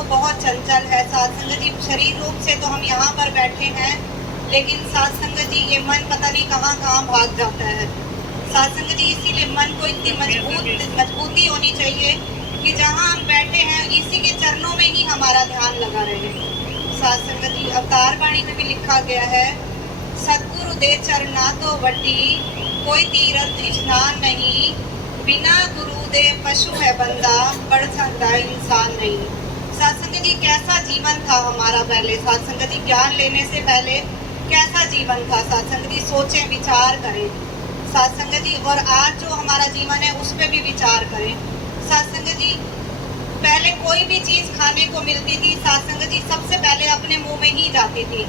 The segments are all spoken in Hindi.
तो बहुत चंचल है साध संगत जी। शरीर रूप से तो हम यहाँ पर बैठे हैं, लेकिन साध संगत जी ये मन पता नहीं कहाँ कहाँ भाग जाता है। साध संगत जी इसीलिए मन को इतनी मजबूती होनी चाहिए कि जहाँ हम बैठे हैं इसी के चरणों में ही हमारा ध्यान लगा रहे। साध संगत जी अवतार वाणी में भी लिखा गया है, सतगुरु दे चरना तो वड्डी, कोई तीर्थ स्नान नहीं, बिना गुरु दे पशु है बंदा, बढ़ सकता इंसान नहीं। साध संगत जी कैसा जीवन था हमारा पहले, साध संगत जी ज्ञान लेने से पहले कैसा जीवन था। साध संगत जी सोचें, विचार करें साध संगत जी, और आज जो हमारा जीवन है उस पर भी विचार करें। साध संगत जी पहले कोई भी चीज खाने को मिलती थी साध संगत जी सबसे पहले अपने मुंह में ही जाती थी।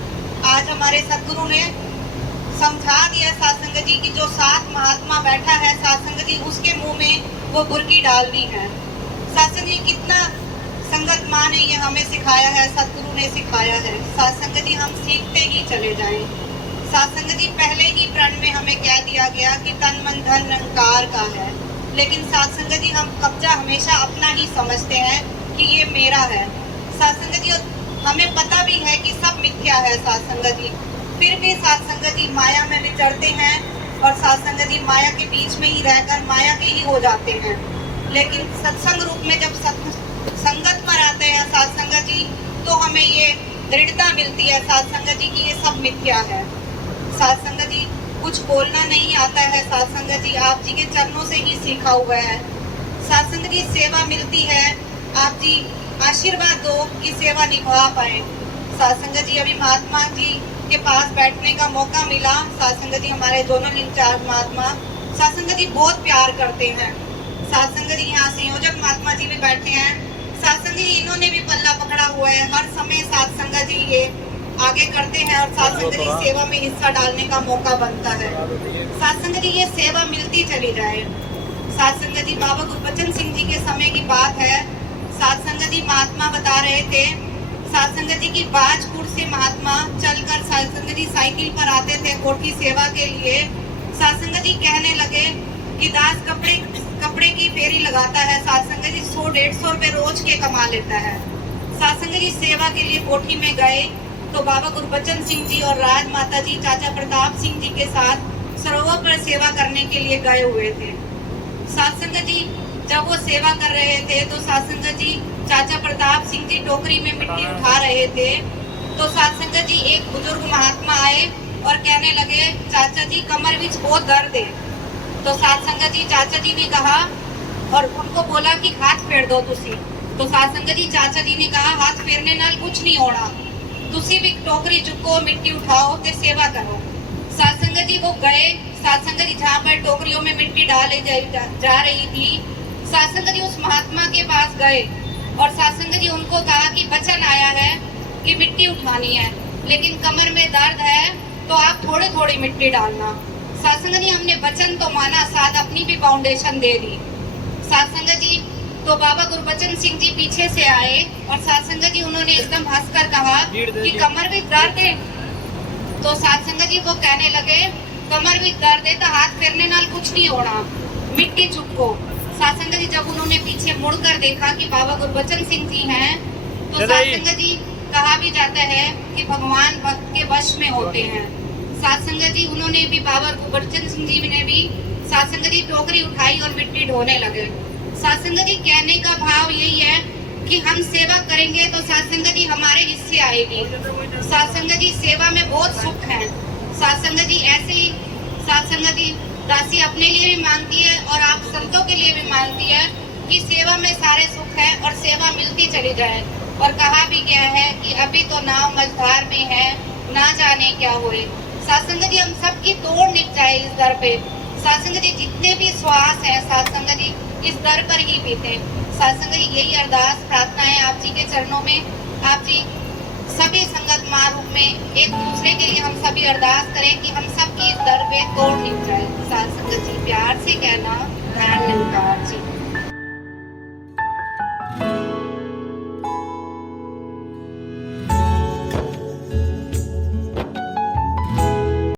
आज हमारे सतगुरु ने समझा दिया साध संगत जी की जो सात महात्मा बैठा है साध संगत जी उसके मुंह में वो बुर्की डालनी है। साध संगत जी कितना संगत माँ ने ये हमें सिखाया है, सतगुरु ने सिखाया है। साध संगत जी हम सीखते ही चले जाएं। साध संगत जी पहले ही प्रण में हमें कह दिया गया कि तन मन धन निरंकार का है, लेकिन साध संगत जी हम कब्जा हमेशा अपना ही समझते हैं कि ये मेरा है। साध संगत जी हमें पता भी है कि सब मिथ्या है साध संगत जी, फिर भी साध संगत जी माया में विचरते हैं और साध संगत जी माया के बीच में ही रहकर माया के ही हो जाते हैं। लेकिन सत्संग रूप में जब संगत पर आते हैं साध संगत जी तो हमें ये दृढ़ता मिलती है साध संगत जी की ये सब मिथ्या है। साध संगत जी कुछ बोलना नहीं आता है साध संगत जी, आप जी के चरणों से ही सीखा हुआ है। साध संगत जी सेवा मिलती है, आप जी आशीर्वाद दो कि सेवा निभा पाए। साध संगत जी अभी महात्मा जी के पास बैठने का मौका मिला। साध संगत जी हमारे जोनल इंचार्ज महात्मा साध संगत जी बहुत प्यार करते हैं। साध संगत जी यहाँ संयोजक महात्मा जी भी बैठे हैं। साध संगत जी इन्होंने भी पल्ला पकड़ा हुआ है, हर समय साध संगत जी ये आगे करते हैं और साध संगत जी सेवा में हिस्सा डालने का मौका बनता है। साध संगत जी ये सेवा मिलती चली जाए। साध संगत जी बाबा गुरबचन सिंह जी के समय की बात है, साध संगत जी महात्मा बता रहे थे, साध संगत जी की बाजपुर से महात्मा चलकर साध संगत जी साइकिल पर आते थे कोठी सेवा के लिए। साध संगत जी कहने लगे कि दास कपड़े की फेरी लगाता है, साध संगत जी 100-150 रुपए रोज के कमा लेता है। साध संगत जी सेवा के लिए कोठी में गए तो बाबा गुरबचन सिंह जी और राज माता जी चाचा प्रताप सिंह जी के साथ सरोवर पर सेवा करने के लिए गए हुए थे। साध संगत जी जब वो सेवा कर रहे थे तो साध संगत जी चाचा प्रताप सिंह जी टोकरी में मिट्टी उठा रहे थे तो साध संगत जी एक बुजुर्ग महात्मा आए और कहने लगे चाचा जी कमर विच बहुत दर्द है। तो साध संगत जी चाचा जी ने कहा और उनको बोला कि हाथ फेर दो तुसी। तो साध संगत जी चाचा जी ने कहा हाथ फेरने नाल कुछ नहीं होना, तुसी भी टोकरी चुको मिट्टी उठाओ ते सेवा करो। साध संगत जी वो गए, साध संगत जी जहाँ पर टोकरियों में मिट्टी डाले जा रही थी, साध संगत जी उस महात्मा के पास गए और साध संगत जी उनको कहा कि वचन आया है कि मिट्टी उठानी है, लेकिन कमर में दर्द है तो आप थोड़ी थोड़ी मिट्टी डालना। साध संगत जी हमने वचन तो माना, साथ अपनी भी फाउंडेशन दे दी। साध संगत जी तो बाबा गुरबचन सिंह जी पीछे से आए और साध संगत जी उन्होंने एकदम हंसकर कहा कि कमर भी दर्द है। तो साध संगत जी वो कहने लगे कमर भी दर्द है तो हाथ फेरने नाल कुछ नहीं होना, मिट्टी चुपको। साध संगत जी जब उन्होंने पीछे मुड़कर देखा कि बाबा गुरबचन सिंह जी हैं तो साध संगत जी कहा भी जाता है कि भगवान भक्त के वश में होते हैं। साध संगत जी उन्होंने भी बाबा गुरबचन सिंह जी ने भी साध संगत जी टोकरी उठाई और मिट्टी ढोने लगे। साध संगत जी कहने का भाव यही है कि हम सेवा करेंगे तो साध संगत जी हमारे हिस्से आएगी। साध संगत जी सेवा में बहुत सुख है। साध संगत जी ऐसे ही साध संगत जी दासी अपने लिए भी मांगती है और आप संतों के लिए भी मांगती है कि सेवा में सारे सुख है और सेवा मिलती चली जाए। और कहा भी गया है कि अभी तो नाव मझधार में है, ना जाने क्या हुए। साध संगत जी हम सबकी तोड़ निप जाए इस दर पे। साध संगत जी जितने भी श्वास है साध संगत जी इस दर पर ही बीते। साध संगत जी यही अरदास प्रार्थना है आप जी के चरणों में। आप जी सभी संगत मारूप में एक दूसरे के लिए हम सभी अरदास करें कि हम सबकी इस दर पे तोड़ निप जाए। साध संगत जी प्यार से कहना ध्यान निरंकार जी।